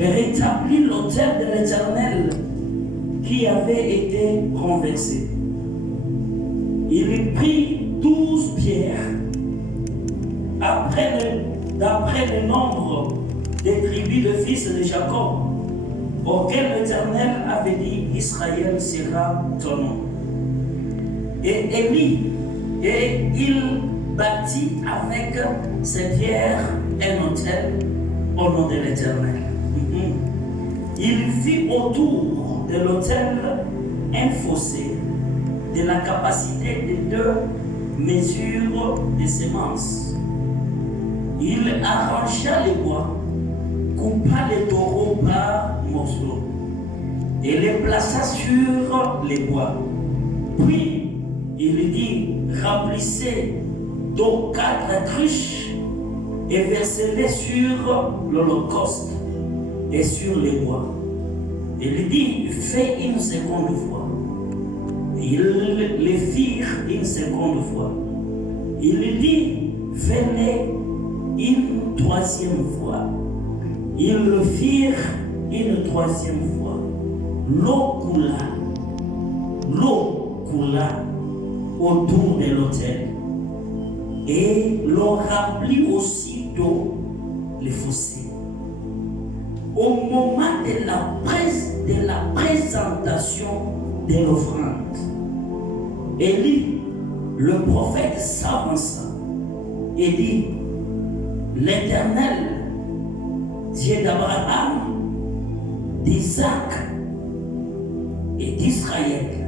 et rétablit l'autel de l'Éternel qui avait été renversé. Il prit 12 pierres d'après le nombre des tribus de fils de Jacob, auquel l'Éternel avait dit: Israël sera ton nom. Et il bâtit avec ces pierres un autel au nom de l'Éternel. Il fit autour de l'autel un fossé de la capacité de 2 mesures de semences. Il arrangea les bois, coupa les taureaux par morceaux et les plaça sur les bois. Puis il dit: remplissez d'eau 4 cruches et versez-les sur l'holocauste et sur les bois. Il dit: fais une seconde fois. Ils les firent une seconde fois. Il dit: fais-les une 3e fois. Ils le firent une 3e fois. L'eau coula autour de l'autel et l'on remplit aussitôt les fossés. Au moment de la présentation de l'offrande, Élie, le prophète, s'avança et dit: l'Éternel, Dieu d'Abraham, d'Isaac et d'Israël,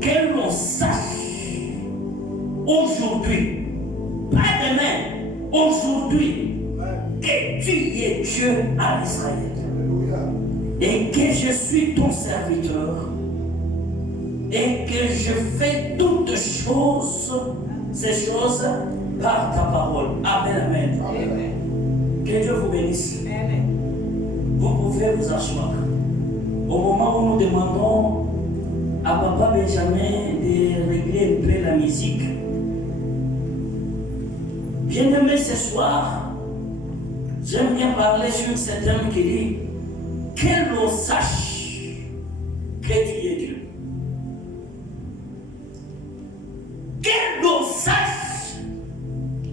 que l'on sache aujourd'hui, pas demain, aujourd'hui, que tu es Dieu à Israël et que je suis ton serviteur et que je fais toutes choses, ces choses par ta parole. Amen, amen. Amen. Que Dieu vous bénisse. Amen. Vous pouvez vous asseoir. Au moment où nous demandons à Papa Benjamin de régler un peu la musique, bien-aimé, ce soir, j'aime bien parler sur cet homme qui dit: que l'on sache que tu es Dieu. Que l'on sache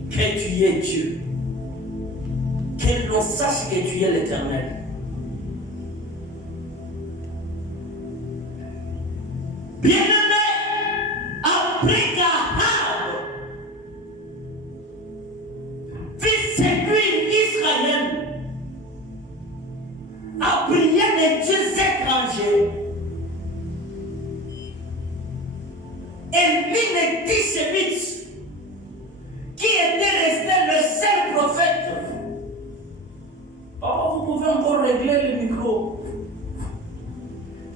que tu es Dieu. Que l'on sache que tu es l'Éternel. Bien-aimé, après qu'Ahab fit séduire Israël, a prié les dieux étrangers, et lui les Tishemites, qui était resté le seul prophète. Oh, vous pouvez encore régler le micro.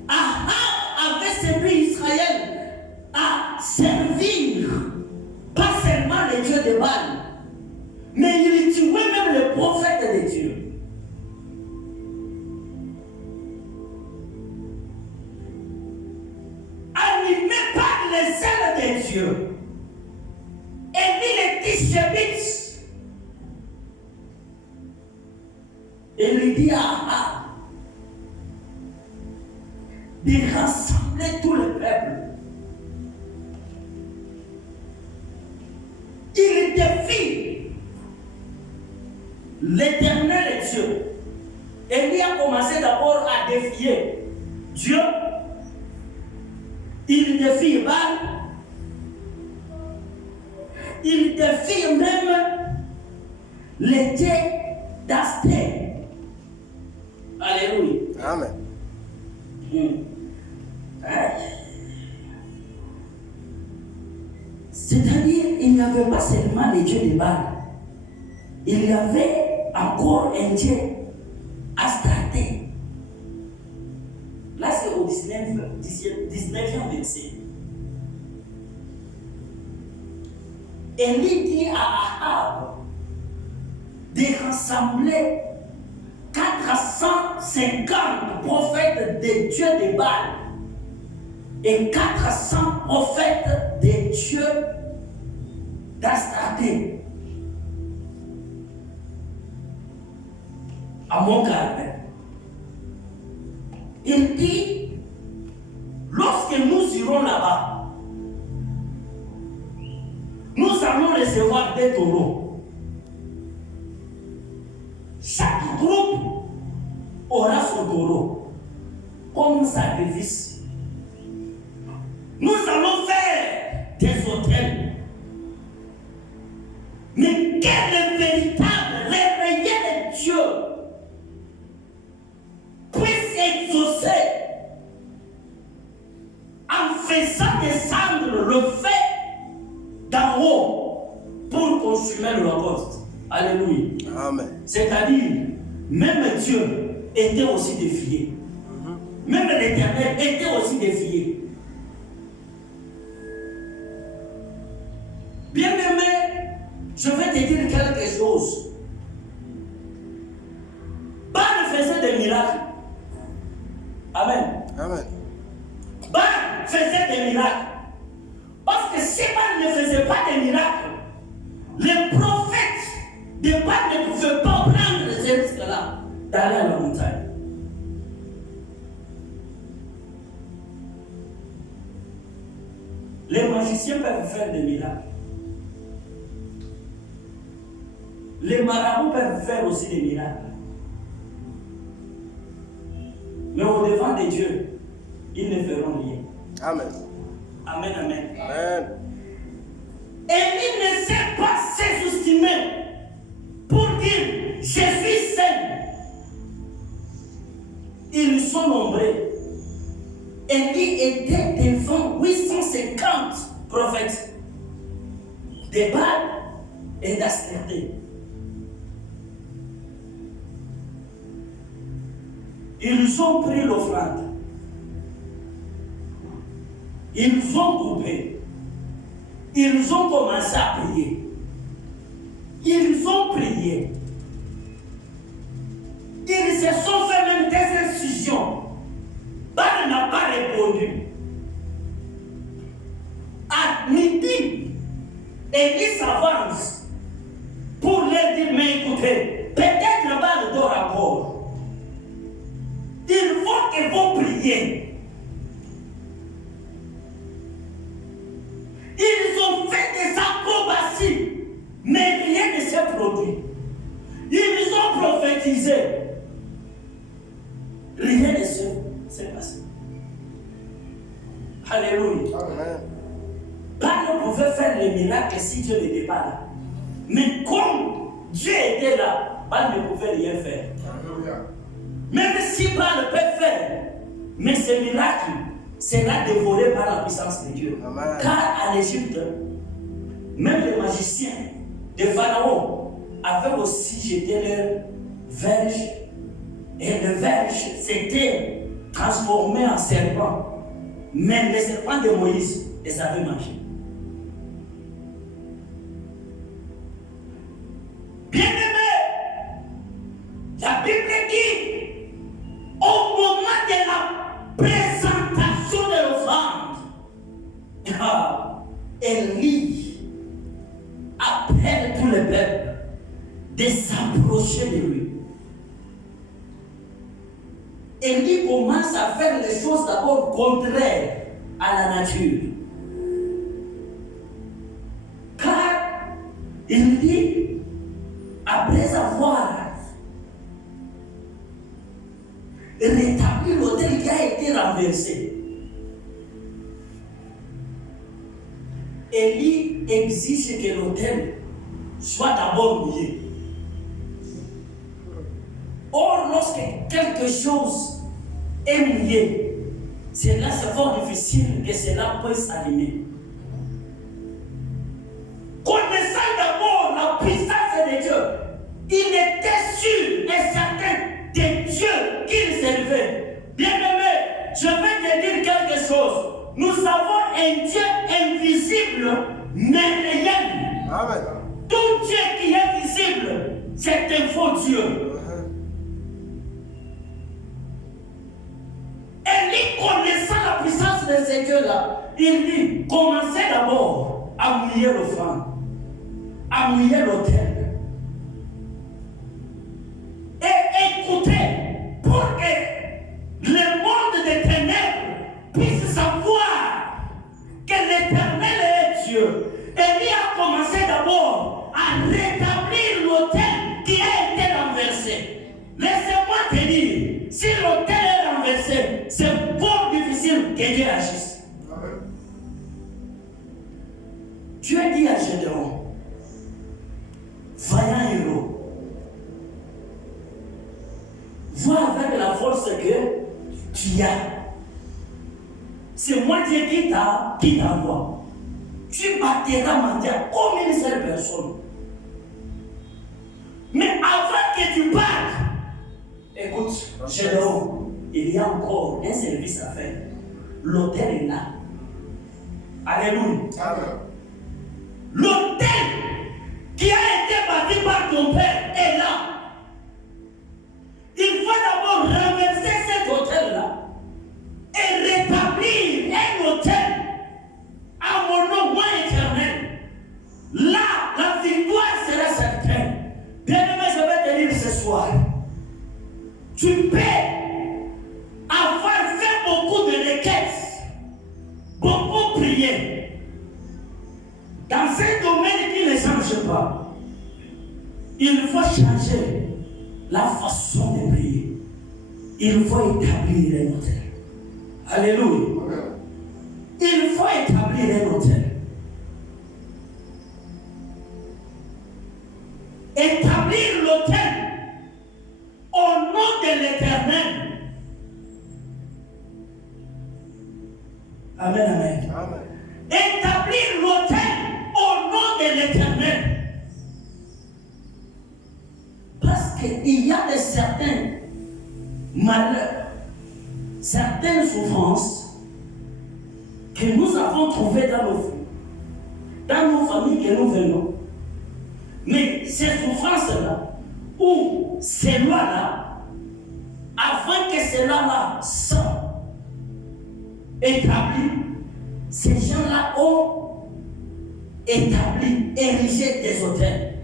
Ahab avait séduit Israël à servir pas seulement les dieux de Baal, mais il tuait même les prophètes de Dieu. Animé par les ailes de Dieu, et dit les Tishemites, et lui dit à Ahab de rassembler tout le peuple. Il défie l'Éternel Dieu. Et lui a commencé d'abord à défier Dieu. Il défie Baal. Il défie même les dieux d'Asté. Alléluia. Amen. C'est-à-dire, il n'y avait pas seulement les dieux de Baal. Il y avait encore un Dieu, Astarté. Là, c'est au 19e verset. Élie dit à Ahab de rassembler 450 prophètes des dieux de Baal et 400 prophètes des dieux d'Astarté. À mon caractère. Il dit, lorsque nous irons là-bas, nous allons recevoir des taureaux. Chaque groupe aura son taureau comme sacrifice. Nous allons faire des autels. Mais quel est le véritable, le réel Dieu puisse exaucer en faisant descendre le feu d'en haut pour consumer l'holocauste. Alléluia. Amen. C'est-à-dire, même Dieu était aussi défié. Même l'Éternel était aussi défié. Bien-aimé, je vais te dire quelque chose. Baal faisait des miracles. Amen. Amen. Baal faisait des miracles. Parce que si Baal ne faisait pas des miracles, les prophètes de Baal ne pouvaient pas prendre ces risques-là d'aller à la montagne. Les magiciens peuvent faire des miracles. Les marabouts peuvent faire aussi des miracles. Mais au devant de Dieu, ils ne feront rien. Amen. Amen, amen. Amen. Et il ne sait pas s'estimer pour dire je suis saint. Ils sont nombreux. Élie était devant 850 prophètes de Baal et d'Astarté. Ils ont pris l'offrande. Ils ont coupé. Ils ont commencé à prier. Ils ont prié. Ils se sont fait même des incisions. Baal n'a pas répondu. À midi, Élie s'avance pour leur dire, mais écoutez, peut-être Baal dort encore. Il faut que vous priez. Ils ont fait des acrobaties, mais rien ne s'est produit. Ils ont prophétisé. Rien ne s'est passé. Alléluia. Amen. Baal ne pouvait faire les miracles si Dieu n'était pas là. Mais comme Dieu était là, Baal ne pouvait rien faire. Alléluia. Même si Baal peut faire, mais ce miracle sera dévoré par la puissance de Dieu. Amen. Car en Égypte, même les magiciens de Pharaon avaient aussi jeté leurs verges, et le verge s'était transformé en serpent. Mais les serpents de Moïse les avaient mangés. Bien-aimé, la Bible dit, au moment de la présentation de l'offrande, Élie appelle tout le peuple de s'approcher de lui. Élie commence à faire les choses d'abord contraires à la nature. Car il dit, après avoir rétabli l'autel qui a été renversé, Élie exige que l'autel soit d'abord mouillé. Or, lorsque quelque chose est mouillé, c'est fort difficile que cela puisse s'allumer. Connaissant d'abord la puissance de Dieu, il était sûr et certain de Dieu qu'il servait. Bien-aimé, je vais te dire quelque chose. Nous avons un Dieu invisible, mais réel. Amen. Tout Dieu qui est visible, c'est un faux Dieu. Élie, connaissant la puissance de ce Dieu-là, il dit, commencez d'abord à mouiller l'offrande, à mouiller l'autel. Et écoutez, pour que le monde Laissez-moi te dire, si l'autel est renversé, c'est fort difficile que Dieu agisse. Dieu dit à Gédéon, vaillant héros, vois avec la force que tu as. C'est moi Dieu qui t'envoie. Tu bâtiras mendiant comme une seule personne. Mais avant que tu partes, écoute, Gédéon, il y a encore un service à faire. L'autel est là. Alléluia. Amen. L'autel qui a été bâti par ton père est là. Il faut d'abord renverser cet autel-là et rétablir un autel à mon nom, moi éternel. Là, la victoire sera certaine. Bien-aimé, je vais te dire ce soir. Tu peux avoir fait beaucoup de requêtes, beaucoup prier. Dans un domaine qui ne change pas, il faut changer la façon de prier. Il faut établir un autel. Alléluia. Il faut établir un autel. Établir l'autel au nom de l'Éternel. Amen, amen. Amen. Établir l'autel au nom de l'Éternel. Parce qu'il y a de certains malheurs, certaines souffrances que nous avons trouvées dans nos familles que nous venons. Mais ces souffrances-là, ou ces lois-là, avant que ces lois-là soient établies, ces gens-là ont établi, érigé des autels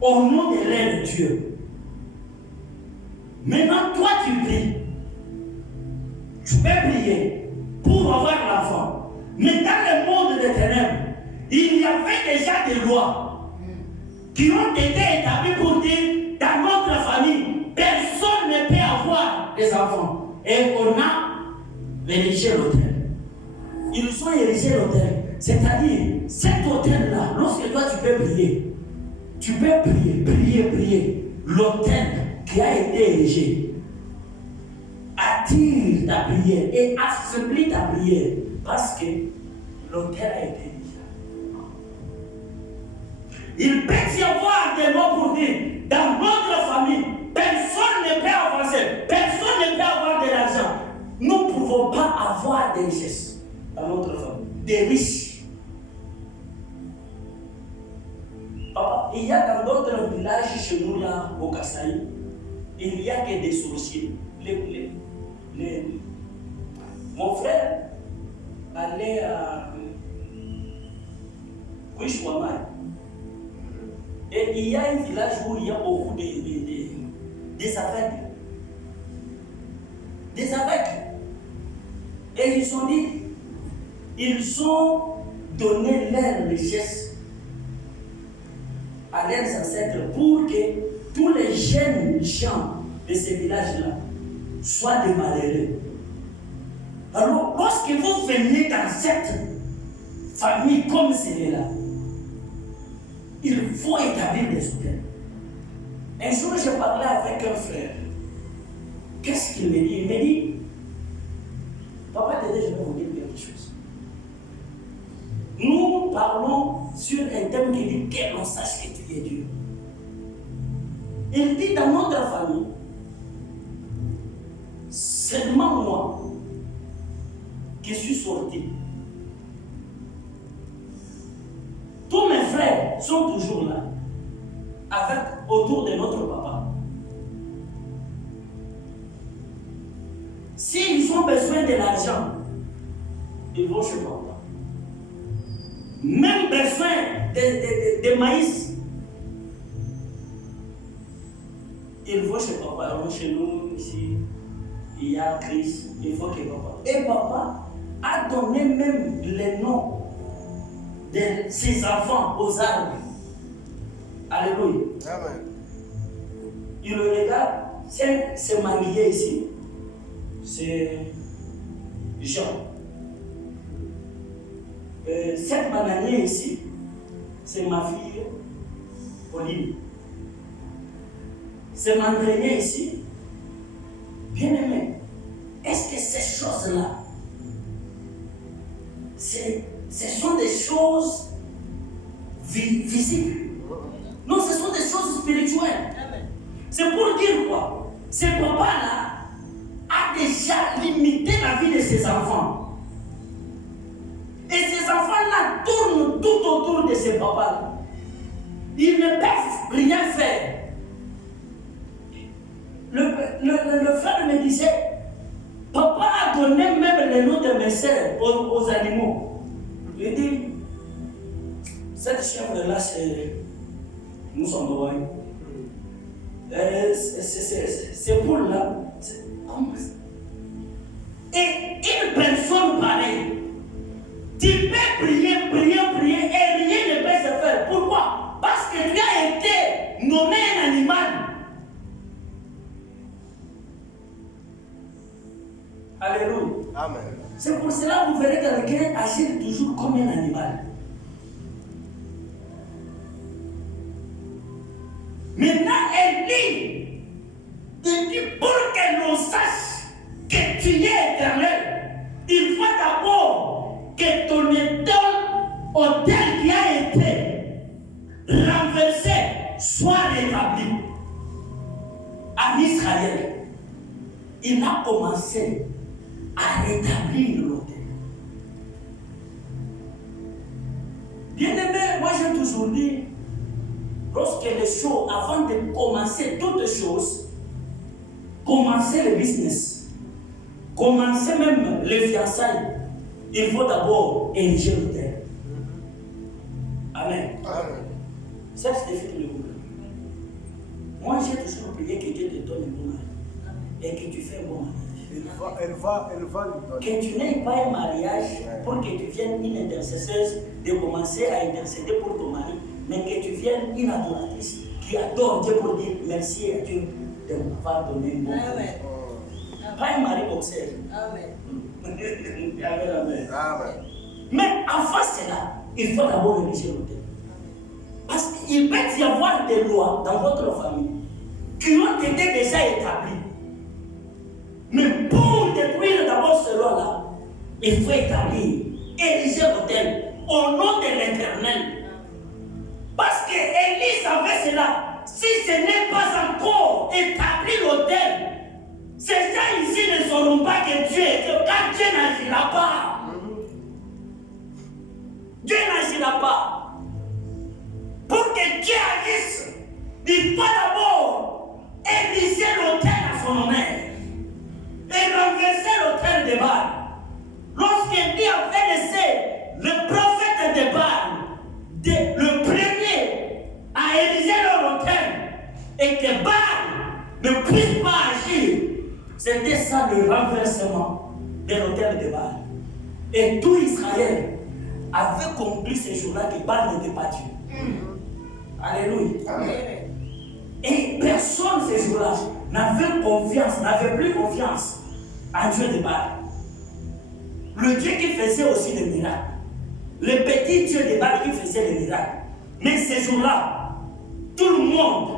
au nom de leur Dieu. Maintenant, toi, tu pries. Tu peux prier pour avoir l'enfant. Mais dans le monde des ténèbres, il y avait déjà des lois qui ont été établies pour dire, dans notre famille, personne ne peut avoir des enfants. Et on a érigé l'autel. Ils ont érigé l'autel. C'est-à-dire, cet autel-là, lorsque toi tu peux prier, prier. L'autel qui a été érigé attire ta prière et affaiblit ta prière parce que l'autel a été érigé. Il peut y avoir des mots pour dire, dans notre famille, personne ne peut avancer, personne ne peut avoir de l'argent. Nous ne pouvons pas avoir des richesses dans notre famille, des riches. Papa, il y a dans d'autres villages chez nous là, au Kasaï, il n'y a que des sorciers. Mon frère allait à Kouishwamai. Et il y a un village où il y a beaucoup des aveugles. Des aveugles. Et ils ont dit, ils ont donné leur richesse à leurs ancêtres pour que tous les jeunes gens de ces villages-là soient des malheureux. Alors, lorsque vous venez dans cette famille comme celle-là, il faut établir des hôtels. Un jour, je parlais avec un frère. Qu'est-ce qu'il me dit? Il me dit, papa, je vais vous dire quelque chose. Nous parlons sur un thème qui dit que l'on sache que tu es Dieu. Il dit dans notre famille, seulement moi qui suis sorti. Tous mes frères sont toujours là, autour de notre papa. S'ils ont besoin de l'argent, ils vont chez papa. Même besoin de maïs, ils vont chez papa. Alors chez nous, ici, il y a Christ, il faut que papa. Et papa a donné même les noms de ses enfants aux arbres. Alléluia. Amen. il le regarde, c'est marié ici, c'est Jean. Cette bananière ici, c'est ma fille Pauline. C'est ma grenier ici. Bien aimé, est-ce que ces choses-là, ce sont des choses visibles? Non, ce sont des choses spirituelles. C'est pour dire quoi? Ce papa-là a déjà limité la vie de ses enfants. Et ces enfants-là tournent tout autour de ces papas-là. Ils ne peuvent rien faire. Le frère me disait, papa a donné même le nom de mes sœurs aux animaux. Je dis, cette chèvre-là, c'est... Nous sommes droits. C'est pour là. Comment ça? Et une personne pareille, tu peux prier et rien ne peut se faire. Pourquoi? Parce que tu as été nommé un animal. Alléluia. Amen. C'est pour cela que vous verrez quelqu'un agir toujours comme un animal. Maintenant, elle dit pour que l'on sache que tu es éternel, il faut d'abord que ton autel qui a été renversé soit rétabli. En Israël, il a commencé à rétablir l'autel. Bien aimé, moi j'ai toujours dit, lorsque les choses, avant de commencer toutes choses, commencer le business, commencer même les fiançailles, il faut d'abord ériger l'autel. Amen. Amen. Ça, c'est fait le boulot. Moi, j'ai toujours prié que Dieu te donne un bon mari et que tu fais un bon mariage. Elle va lui donner. Que tu n'aies pas un mariage pour que tu viennes une intercesseuse de commencer à intercéder pour ton mari, mais que tu viennes une adoratrice qui adore Dieu pour dire merci à Dieu de m'avoir donné un bon mari. Pas un mari boxeur. Amen. Amen, amen. Amen. Mais avant cela, il faut d'abord rédiger l'autel. Parce qu'il peut y avoir des lois dans votre famille qui ont été déjà établies. Mais pour détruire d'abord ces lois-là, il faut établir, ériger l'autel au nom de l'Éternel. Parce que Élie savait cela. Si ce n'est pas encore établi l'autel, ces gens ici ne sauront pas que Dieu est Dieu, car Dieu n'agira pas. Dieu n'agira pas. Pour que Dieu agisse, il faut d'abord ériger l'autel à son honneur et renverser l'autel de Baal. Lorsqu'Élie avait laissé le prophète de Baal, le premier à ériger leur autel, et que Baal ne puisse pas agir, c'était ça le renversement de l'autel de Baal. Et tout Israël avait compris ce jour-là que Baal n'était pas Dieu. Alléluia. Amen. Et personne ce jour-là n'avait plus confiance en Dieu de Baal. Le Dieu qui faisait aussi des miracles. Le petit Dieu de Baal qui faisait des miracles. Mais ce jour-là, tout le monde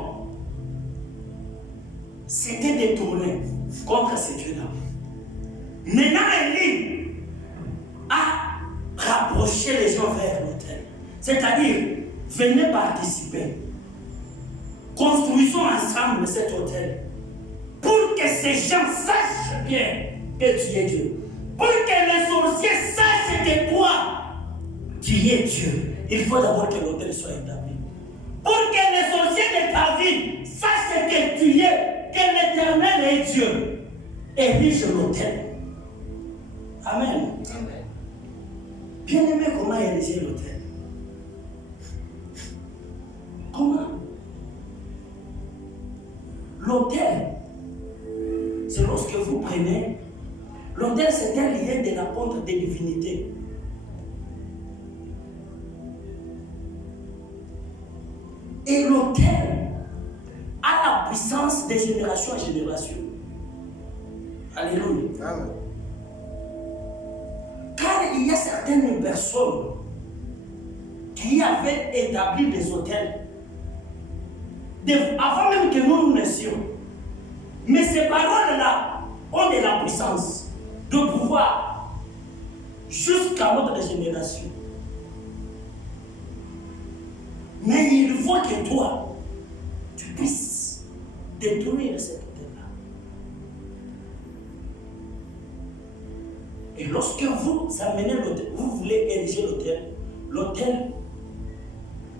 s'était détourné contre ce Dieu-là. Maintenant, Élie a rapproché les gens vers l'autel. C'est-à-dire, venez participer. Construisons ensemble cet autel. Pour que ces gens sachent bien que tu es Dieu. Pour que les sorciers sachent que toi, tu es Dieu. Il faut d'abord que l'autel soit établi. Pour que les sorciers de ta vie sachent que tu es, que l'Éternel est Dieu. Érige l'autel. Amen. Amen. Bien aimé, comment ériger l'autel? Comment? L'autel, c'est lorsque vous prenez, l'autel c'est un lien de la contre des divinités. Et l'autel a la puissance passe de génération en génération. Alléluia. Amen. Car il y a certaines personnes qui avaient établi des hôtels avant même que nous naissions. Mais ces paroles-là ont de la puissance de pouvoir jusqu'à notre génération. Mais il faut que toi, tu puisses détruire cet hôtel-là. Et lorsque vous amenez l'hôtel, vous voulez ériger l'hôtel,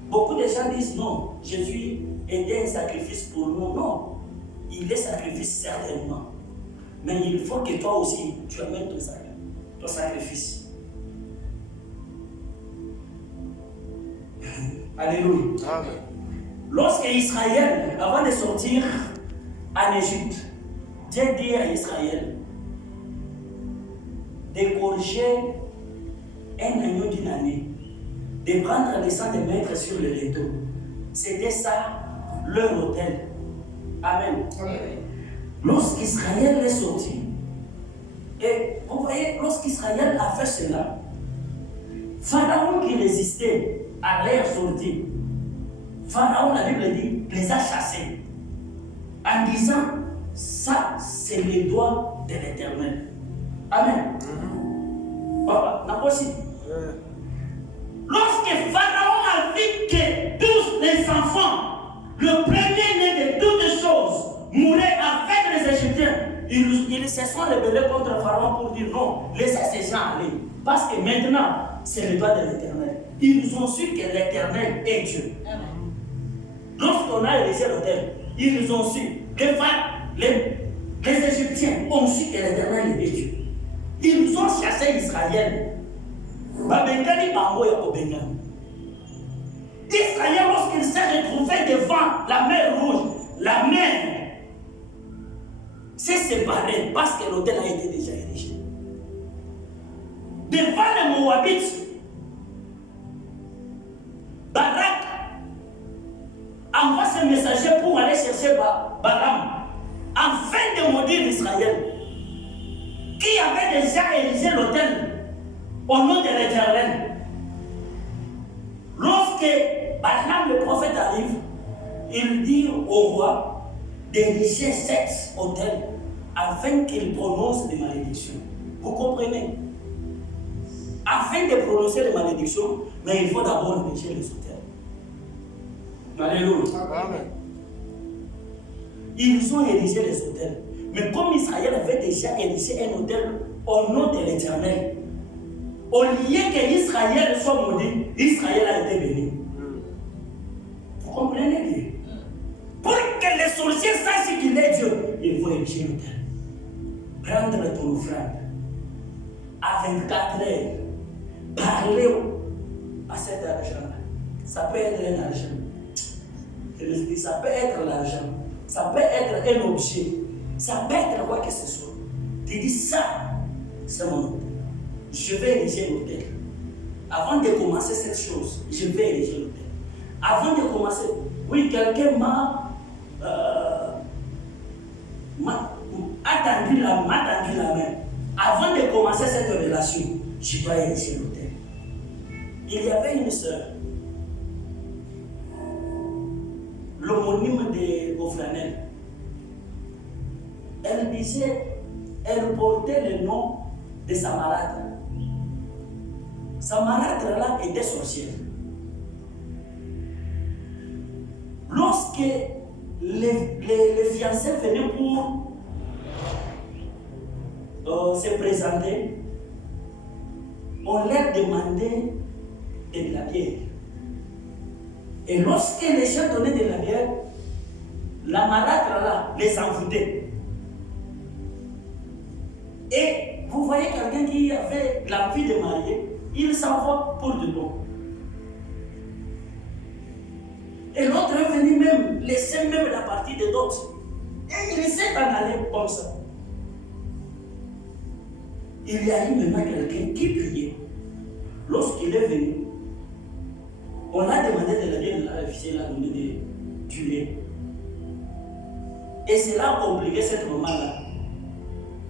beaucoup de gens disent non, Jésus était un sacrifice pour nous. Non, il est sacrifice certainement. Mais il faut que toi aussi, tu amènes ton sacrifice. Alléluia. Amen. Lorsque Israël, avant de sortir en Égypte, Dieu dit à Israël d'égorger un agneau d'une année, de prendre le sang de mettre sur le linteau. C'était ça leur autel. Amen. Amen. Lorsqu'Israël est sorti, et vous voyez, lorsqu'Israël a fait cela, Pharaon qui résistait à leur sortie, Pharaon, la Bible dit, les a chassés en disant, ça c'est le doigt de l'Éternel. Amen. Papa, n'a pas aussi. Lorsque Pharaon a vu que tous les enfants, le premier-né de toutes choses, mouraient avec les Égyptiens, ils se sont rebellés contre Pharaon pour dire non, laissez ces gens aller. Parce que maintenant, c'est le doigt de l'Éternel. Ils ont su que l'Éternel est Dieu. Lorsqu'on a érigé l'autel, ils ont su, les Égyptiens ont su que l'Éternel est Dieu. Ils ont chassé Israël. Israël, lorsqu'il s'est retrouvé devant la mer Rouge, la mer s'est séparée parce que l'autel a été déjà érigé. Devant les Moabites, Barak envoie ses messagers pour aller chercher Balaam afin de maudire Israël qui avait déjà érigé l'autel au nom de l'Éternel. Lorsque Balaam le prophète arrive, il dit au roi d'ériger cet autel afin qu'il prononce des malédictions. Vous comprenez? Afin de prononcer les malédictions, mais il faut d'abord ériger les autels. Alléluia. Amen. Ils ont érigé les autels. Mais comme Israël avait déjà érigé un autel au nom de l'Éternel, au lieu que Israël soit maudit, Israël a été béni. Vous comprenez bien? Pour que les sorciers sachent qu'il est Dieu, il faut ériger l'autel. Prendre ton offrande à 24 heures. Parler à cet argent-là. Ça peut être un argent. Je le dis, ça peut être l'argent. Ça peut être un objet. Ça peut être quoi que ce soit. Tu dis ça, c'est mon hôtel. Je vais ériger l'hôtel. Avant de commencer cette chose, je vais ériger l'hôtel. Avant de commencer, oui, quelqu'un m'a tendu la main. Avant de commencer cette relation, je dois ériger l'hôtel. Il y avait une sœur, l'homonyme de Gofranel. Elle portait le nom de Samarate. Samarate là était sorcière. Lorsque les fiancés venaient pour se présenter, on leur demandait de la bière. Et lorsque les gens donnaient de la bière, la marâtre là les envoûtait. Et vous voyez quelqu'un qui avait l'envie de marier, il s'envoie pour de bon. Et l'autre est venu même laisser même la partie de d'autres. Et il s'est en allé comme ça. Il y a eu maintenant quelqu'un qui priait. Lorsqu'il est venu, on a demandé de la bière, il a refusé, il a donné du lait. Et cela a compliqué ce moment-là.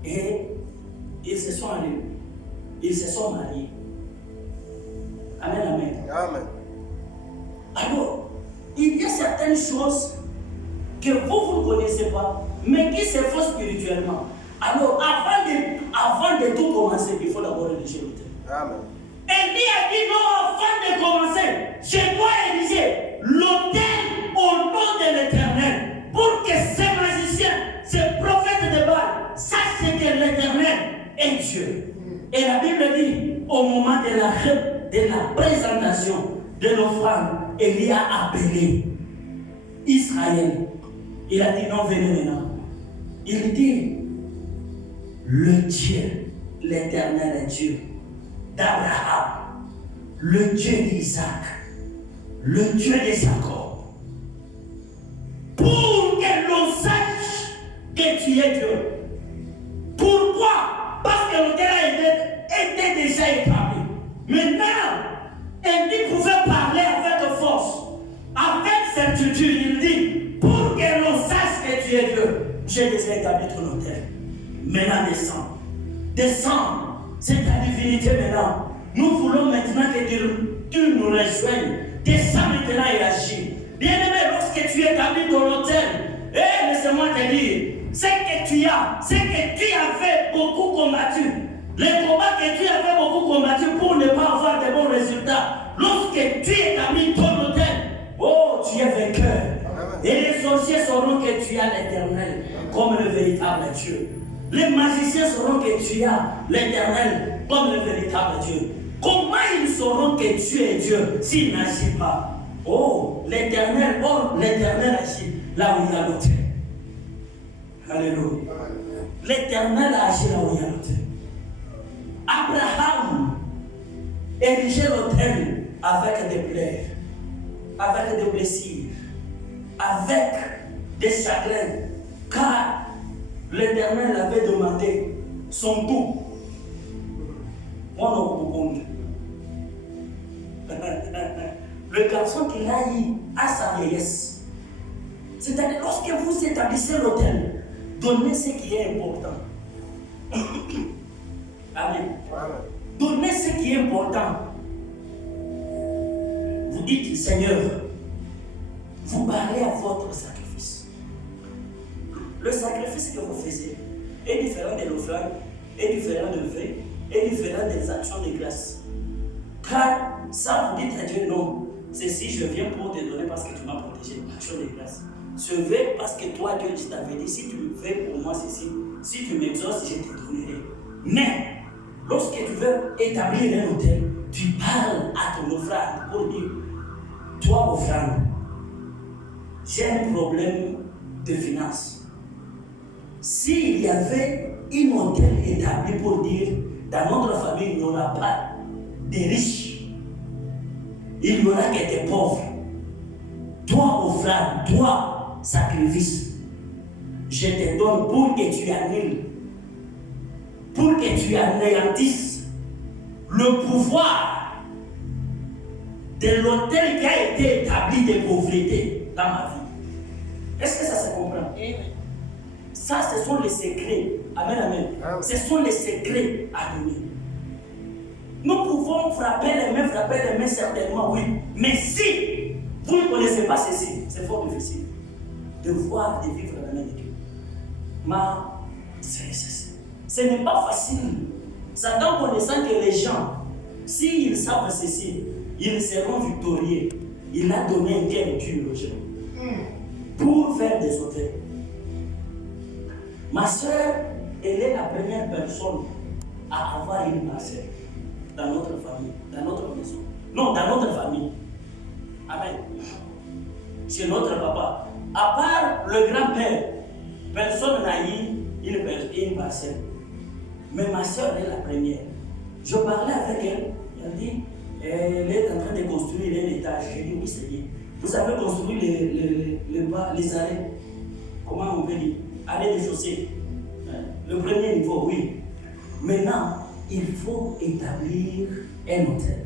Et ils se sont allés. Ils se sont mariés. Amen, amen. Amen. Alors, il y a certaines choses que vous ne connaissez pas, mais qui se font spirituellement. Alors, avant de tout commencer, il faut d'abord ériger l'autel. Amen. Élie a dit non, avant de commencer, je dois ériger l'autel au nom de l'Éternel, pour que ces magiciens, ces prophètes de Baal, sachent que l'Éternel est Dieu. Et la Bible dit, au moment de la présentation de l'offrande, Élie a appelé Israël. Il a dit non, venez maintenant. Il dit, le Dieu, l'Éternel est Dieu d'Abraham, le Dieu d'Isaac, le Dieu de Jacob, pour que l'on sache que tu es Dieu. Pourquoi? Parce que l'autel était déjà établi. Maintenant, Élie pouvait parler avec force, avec certitude. Il dit, pour que l'on sache que tu es Dieu, j'ai déjà établi ton autel. Maintenant, descends. Descends. C'est ta divinité maintenant. Nous voulons maintenant que tu nous rejoignes. Descends maintenant et agis. Bien-aimé, lorsque tu établis ton autel, laissez-moi te dire, c'est que tu avais beaucoup combattu. Les combats que tu avais beaucoup combattu pour ne pas avoir de bons résultats. Lorsque tu établis ton autel, oh, tu es vainqueur. Et les sorciers sauront que tu as l'Éternel comme le véritable Dieu. Les magiciens sauront que tu as l'Éternel comme le véritable Dieu. Comment ils sauront que tu es Dieu s'ils n'agissent pas? Oh, l'Éternel agit là où il y a l'autel. Alléluia. L'Éternel agit là où il y a l'autel. Abraham érigeait l'autel avec des plaies, avec des blessures, avec des chagrins, car l'Éternel avait demandé son goût. Le garçon qu'il a eu à sa vieillesse. C'est-à-dire, lorsque vous établissez l'autel, donnez ce qui est important. Amen. Donnez ce qui est important. Vous dites, Seigneur, vous parlez à votre sacrifice. Le sacrifice que vous faisiez est différent de l'offrande, est différent de vœux, est différent des actions de grâce. Car ça, vous dites à Dieu, non, ceci je viens pour te donner parce que tu m'as protégé, action de grâce. Je vais parce que toi, Dieu, je t'avais dit, si tu me fais pour moi ceci, si tu m'exauces, je te donnerai. Mais, lorsque tu veux établir un autel, tu parles à ton offrande pour dire, toi, offrande, j'ai un problème de finances. S'il y avait une autel établi pour dire, dans notre famille, il n'y aura pas de riches, il n'y aura que des pauvres. Toi, offrande, toi, sacrifice, je te donne pour que tu annules, pour que tu anéantisses le pouvoir de l'autel qui a été établi de pauvreté dans ma vie. Est-ce que ça se comprend? Amen. Ça, ce sont les secrets. Amen, amen. Amen. Ce sont les secrets à donner. Nous pouvons frapper les mains certainement, oui. Mais si vous ne connaissez pas ceci, c'est fort difficile de voir et vivre la main de Dieu. Mais ce n'est pas facile. Satan connaissant que les gens, s'ils savent ceci, ils seront victorieux. Il a donné un cœur dur aux gens pour faire des autels. Ma soeur, elle est la première personne à avoir une parcelle dans notre famille, dans notre maison. Non, dans notre famille. Amen. Chez notre papa. À part le grand-père, personne n'a eu une parcelle. Mais ma soeur est la première. Je parlais avec elle. Elle dit, elle est en train de construire un étage. J'ai dit, oui, c'est bien. Vous avez construit les arrêts. Comment on peut dire? Arrêt des chaussées. Le premier niveau, oui. Maintenant, il faut établir un hôtel.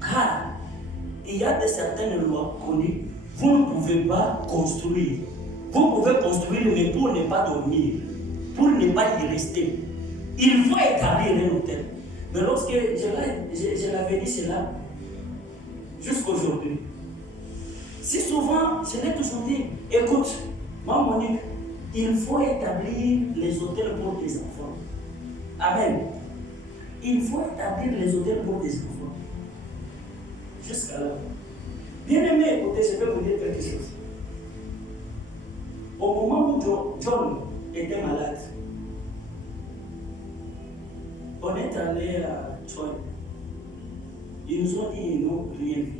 Car il y a de certaines lois connues. Vous ne pouvez pas construire. Vous pouvez construire, mais pour ne pas dormir, pour ne pas y rester, il faut établir un hôtel. Mais lorsque je l'avais dit cela, jusqu'aujourd'hui, si souvent, je l'ai toujours dit, écoute, moi, Monique, il faut établir les hôtels pour tes enfants. Amen. Il faut établir les hôtels pour tes enfants. Jusqu'à là. Bien aimé, écoutez, je vais vous dire quelque chose. Au moment où John était malade, on est allé à Troy. Ils nous ont dit ils n'ont rien vu.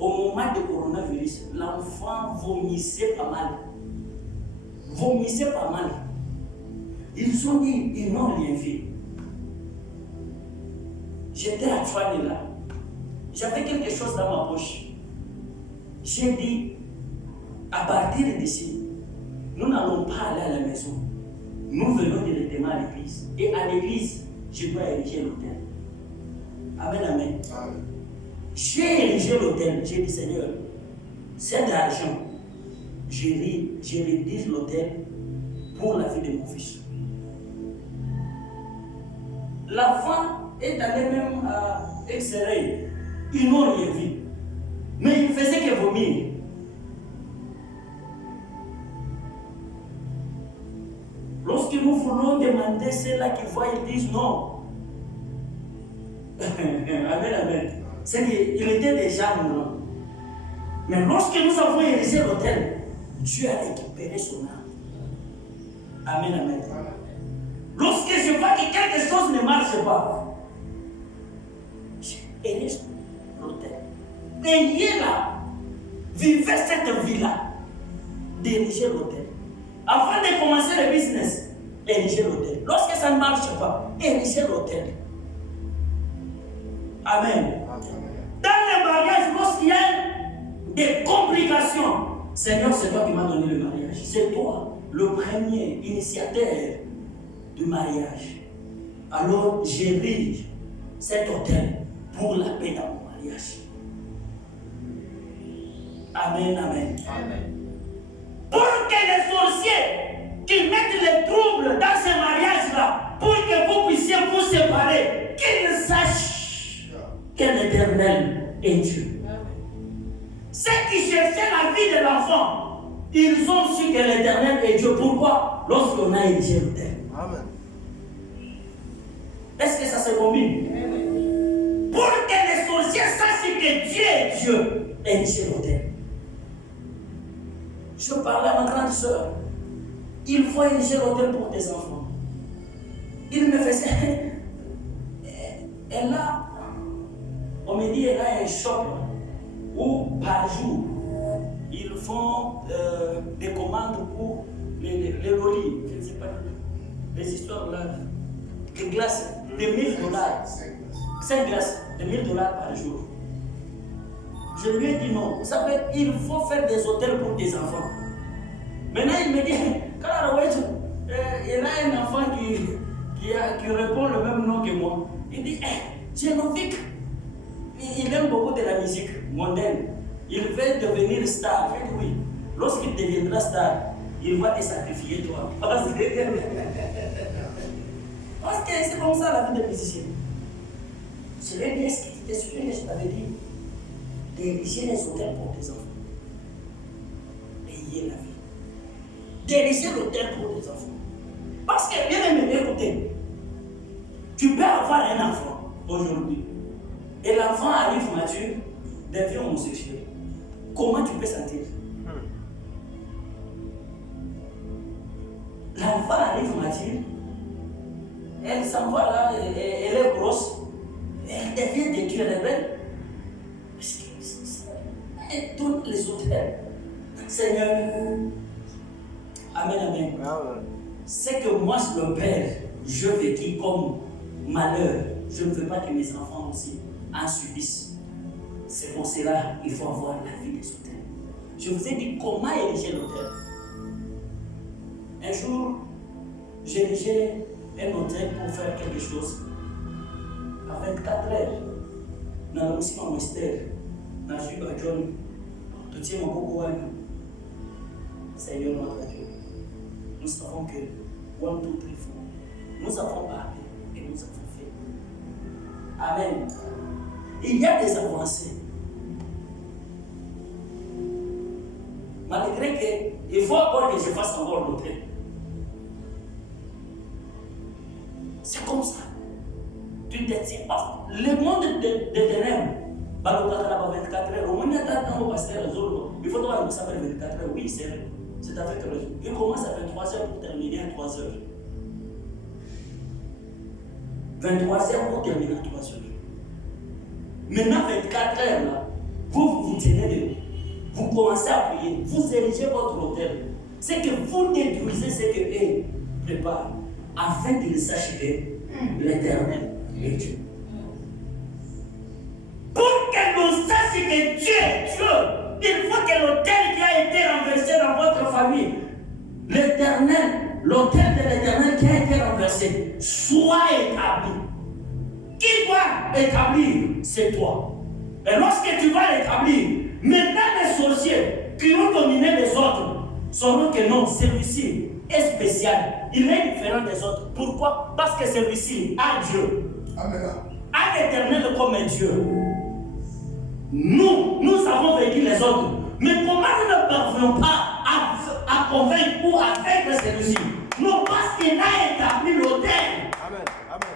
Au moment du coronavirus, l'enfant vomissait pas mal. Vomissait pas mal. Ils ont dit ils n'ont rien vu. J'étais à Troy là. J'avais quelque chose dans ma poche. J'ai dit, à partir d'ici, nous n'allons pas aller à la maison. Nous venons directement à l'église. Et à l'église, je dois ériger l'hôtel. Amen, amen. Amen. J'ai érigé l'hôtel. J'ai dit, Seigneur, cet argent, je rédige l'hôtel pour la vie de mon fils. L'enfant est allé même à X-ray. Ils n'ont rien vu. Mais il faisait que vomir. Lorsque nous voulons demander ceux-là qui voient, ils disent non. Amen, amen. C'est qu'il était déjà mourant. Mais lorsque nous avons érigé l'hôtel, Dieu a récupéré son âme. Amen, amen. Lorsque je vois que quelque chose ne marche pas, j'érige l'hôtel. Ayez là, vivez cette vie-là, d'ériger l'hôtel. Avant de commencer le business, érigez l'hôtel. Lorsque ça ne marche pas, érigez l'hôtel. Amen. Dans le mariage, lorsqu'il y a des complications, Seigneur, c'est toi qui m'as donné le mariage. C'est toi, le premier initiateur du mariage. Alors, j'érige cet hôtel pour la paix dans mon mariage. Amen, amen. Amen. Pour que les sorciers qui mettent les troubles dans ce mariage-là, pour que vous puissiez vous séparer, qu'ils sachent que l'Éternel est Dieu. Ceux qui cherchaient la vie de l'enfant, ils ont su que l'Éternel est Dieu. Pourquoi? Lorsqu'on a érigé l'autel. Amen. Est-ce que ça se combine? Amen. Pour que les sorciers sachent que Dieu est Dieu, ériger l'autel. Je parlais à ma grande soeur. Il faut ériger l'hôtel pour tes enfants. Il me faisait. Elle a. On me dit, elle a un shop où par jour, ils font des commandes pour les lolis. Je ne sais pas. Les histoires là. Des glaces de $1000. 5 glaces de $1000 par jour. Je lui ai dit non. Vous savez, il faut faire des hôtels pour tes enfants. Maintenant, il me dit, il a un enfant qui répond le même nom que moi. Il dit, j'ai Novik. Il aime beaucoup de la musique mondaine. Il veut devenir star. Je dis oui. Lorsqu'il deviendra star, il va te sacrifier toi. Parce que c'est comme ça la vie de musicien. Je lui ai dit, est-ce que tu t'es souvenu que je t'avais dit d'ériger les hôtels pour tes enfants? Ayez la vie. D'ériger l'hôtel pour tes enfants. Parce que, bien aimé, écoutez, tu peux avoir un enfant aujourd'hui, et l'enfant arrive mature, devient homosexuel. Comment tu peux sentir? L'enfant arrive mature, elle s'en va là, elle est grosse, elle devient têtue, elle est belle. Parce que elle donne les hôtels. Seigneur, amen, amen. C'est que moi, le Père, je vécu comme malheur. Je ne veux pas que mes enfants aussi en subissent. C'est pour cela qu'il faut avoir la vie des hôtels. Je vous ai dit comment ériger l'hôtel. Un jour, j'ai érigé un hôtel pour faire quelque chose. À 24 heures, dans le aussi en Wester, dans le John, tout le monde beaucoup. Seigneur notre Dieu, nous savons que, one, two, three, four, nous avons parlé et nous avons fait. Amen. Il y a des avancées. Malgré que, il faut encore que je fasse encore l'autre. C'est comme ça. Tu ne sais pas. Le monde des ténèbres, il faut 24 heures. Au moins, il faut que ça fait 24 heures. Oui, c'est avec raison. Il commence à 23 heures pour terminer à 3 heures. 23 heures pour terminer à 3 heures. Maintenant, 24 heures, là, vous tenez de. Vous commencez à prier. Vous érigez votre hôtel. C'est que vous détruisez ce que eux préparent. Afin qu'ils sachent que l'Éternel est Dieu. Pour que nous sachions que Dieu est Dieu, il faut que l'autel qui a été renversé dans votre famille, l'autel de l'Éternel qui a été renversé, soit établi. Qui doit établir? C'est toi. Et lorsque tu vas l'établir, maintenant les sorciers qui ont dominé les autres sauront que non, celui-ci est spécial. Il est différent des autres. Pourquoi? Parce que celui-ci a Dieu. Amen. A l'Éternel comme un Dieu. Nous avons vécu les autres. Mais comment nous ne parvenons pas à convaincre ou à vaincre celui-ci? Non, parce qu'il a établi l'autel. Amen. Amen.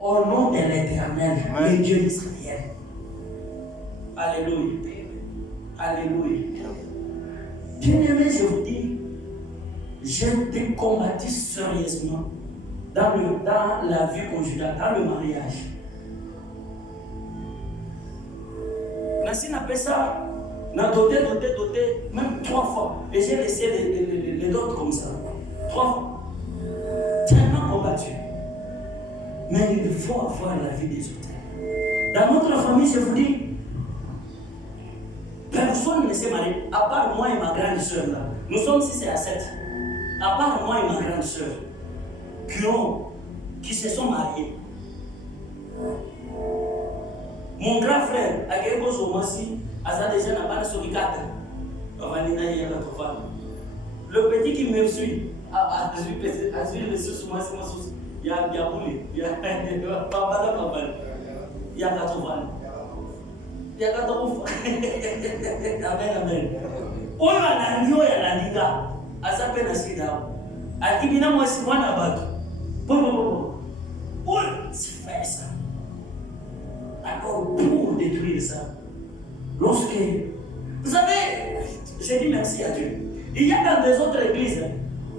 Au nom de l'Éternel, le Dieu d'Israël. Alléluia. Alléluia. Bien-aimé, je vous dis, j'ai combattu sérieusement dans la vie conjugale, dans le mariage. Nancy n'a fait ça, n'a doté, même 3 fois. Et j'ai laissé les autres comme ça. 3 fois. Tellement combattu. Mais il faut avoir la vie des autres. Dans notre famille, je vous dis, personne ne s'est marié, à part moi et ma grande soeur là. Nous sommes 6 et à 7. À part moi et ma grande soeur, qui se sont mariés. Mon grand frère, à quelque chose au Massi, à ça déjà n'a pas de solicate. Le petit qui me suit, à suivre les sous moi, c'est mon sous. Il y a boulé, il y a papa, il y a 80. Il y a 80. Amen. On a un lieu à la liga. À sa peine à Sida. À Kibina, moi, c'est moi la batte. Oh, c'est fait ça. Alors, pour détruire ça, lorsque. Vous savez, j'ai dit merci à Dieu. Il y a dans des autres églises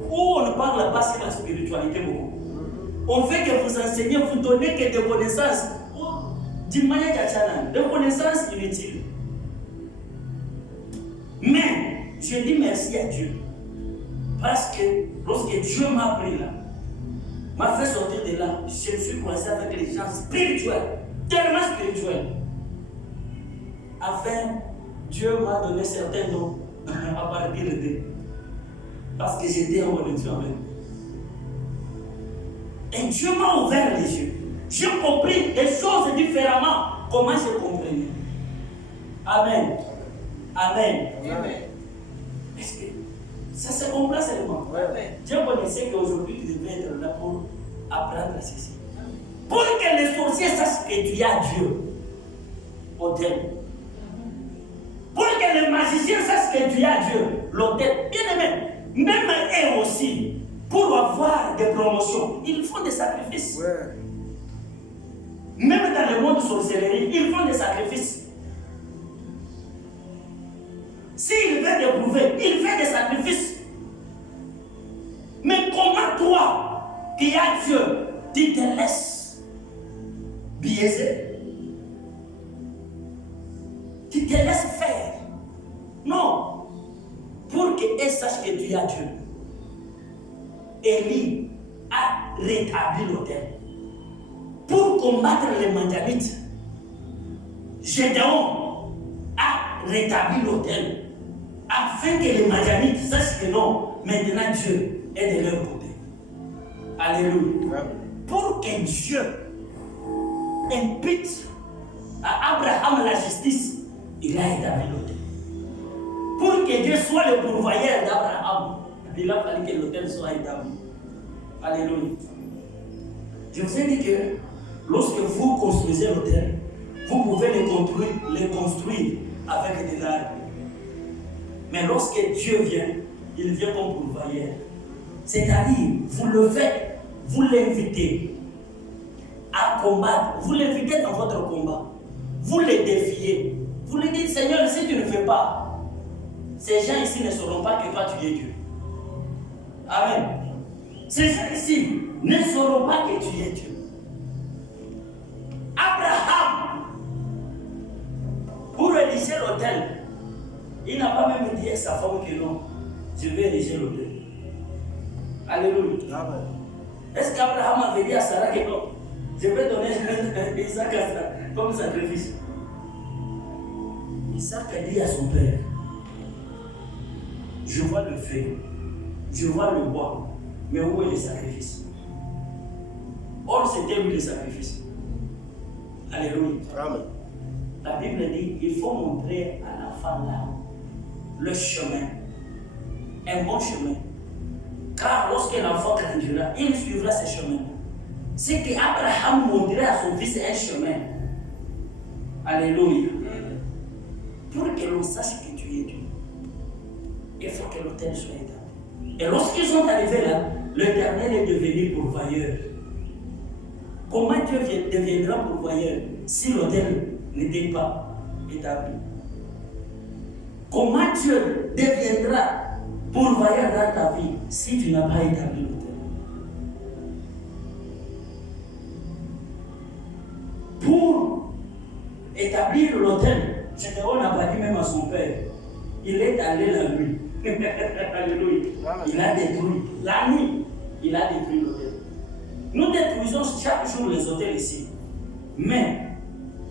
où on ne parle pas sur la spiritualité beaucoup. On fait que vous enseignez, vous donnez que des connaissances. D'une manière des connaissances inutiles. Mais je dis merci à Dieu. Parce que lorsque Dieu m'a pris là, m'a fait sortir de là, je me suis croisé avec les gens spirituels, tellement spirituels. Enfin, Dieu m'a donné certains dons à partir de. Parce que j'étais en bonne Dieu avec. Et Dieu m'a ouvert les yeux. J'ai compris les choses différemment. Comment j'ai compris? Amen. Amen. Amen. Est-ce que ça se comprend seulement? Dieu connaissait qu'aujourd'hui tu devais être là pour apprendre à ceci. Pour que les sorciers sachent que tu as Dieu au-delà. Pour que les magiciens sachent que tu as Dieu l'autel. Bien aimé, même eux aussi, pour avoir des promotions, ils font des sacrifices. Ouais. Même dans le monde de sorcellerie, ils font des sacrifices. S'il veut t'éprouver, il fait des sacrifices. Mais comment toi, qui as Dieu, tu te laisses biaiser? Tu te laisses faire? Non. Pour qu'ils sachent que tu as Dieu. Élie a rétabli l'autel. Pour combattre les Madianites, Gédéon a rétabli l'autel afin que les Madianites sachent que non, maintenant Dieu est de leur côté. Alléluia. Pour que Dieu impute à Abraham la justice, il a établi l'autel. Pour que que Dieu soit le pourvoyeur d'Abraham, il a fallu que l'autel soit établi. Alléluia. Je vous ai dit que lorsque vous construisez l'autel, vous pouvez les construire avec de l'argent. Mais lorsque Dieu vient, il vient comme pourvoyeur. C'est-à-dire, vous le faites, vous l'invitez à combattre, vous l'invitez dans votre combat, vous les défiez. Vous lui dites, Seigneur, si tu ne fais pas, ces gens ici ne sauront pas que toi tu es Dieu. Amen. Ces gens ici ne sauront pas que tu es Dieu. Abraham, pour ériger l'autel, il n'a pas même dit à sa femme que non, je vais ériger l'autel. Alléluia. Amen. Est-ce qu'Abraham avait dit à Sarah que non, je vais donner Isaac comme sacrifice? Isaac a dit à son père, je vois le feu, je vois le bois, mais où est le sacrifice? Or, c'était lui le sacrifice. Alléluia. Amen. La Bible dit, il faut montrer à l'enfant là le chemin, un bon chemin. Car lorsque l'enfant grandira, il suivra ce chemin. C'est qu'Abraham montrait à son fils un chemin. Alléluia. Pour que l'on sache que tu es Dieu, il faut que l'autel soit établi. Et lorsqu'ils sont arrivés là, l'Éternel est devenu pourvoyeur. Comment Dieu deviendra pourvoyeur si l'autel n'était pas établi? Comment Dieu deviendra pourvoyeur dans ta vie si tu n'as pas établi l'autel? Pour établir l'autel, Gédéon n'a pas dit même à son père. Il est allé la nuit. Alléluia. Il a détruit. La nuit, il a détruit l'autel. Nous détruisons chaque jour les autels ici. Mais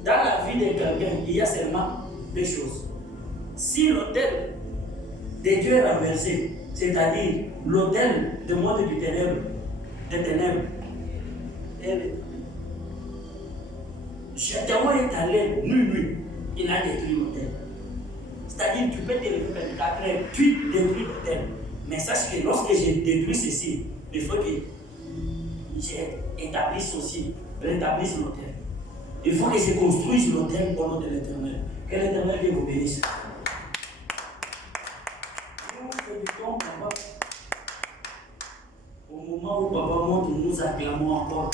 dans la vie de quelqu'un, il y a seulement deux choses. Si l'autel de Dieu est renversé, c'est-à-dire l'autel de monde des ténèbres, Gédéon est allé nuit, il a détruit l'autel. C'est-à-dire tu peux te lever 24 heures, tu détruis l'autel. Mais sache que lorsque j'ai détruit ceci, il faut que j'établisse aussi, rétablisse l'autel. Il faut que je construise l'autel au nom de l'Éternel. Que l'Éternel vous bénisse. Au moment où Papa monte, nous acclamons encore.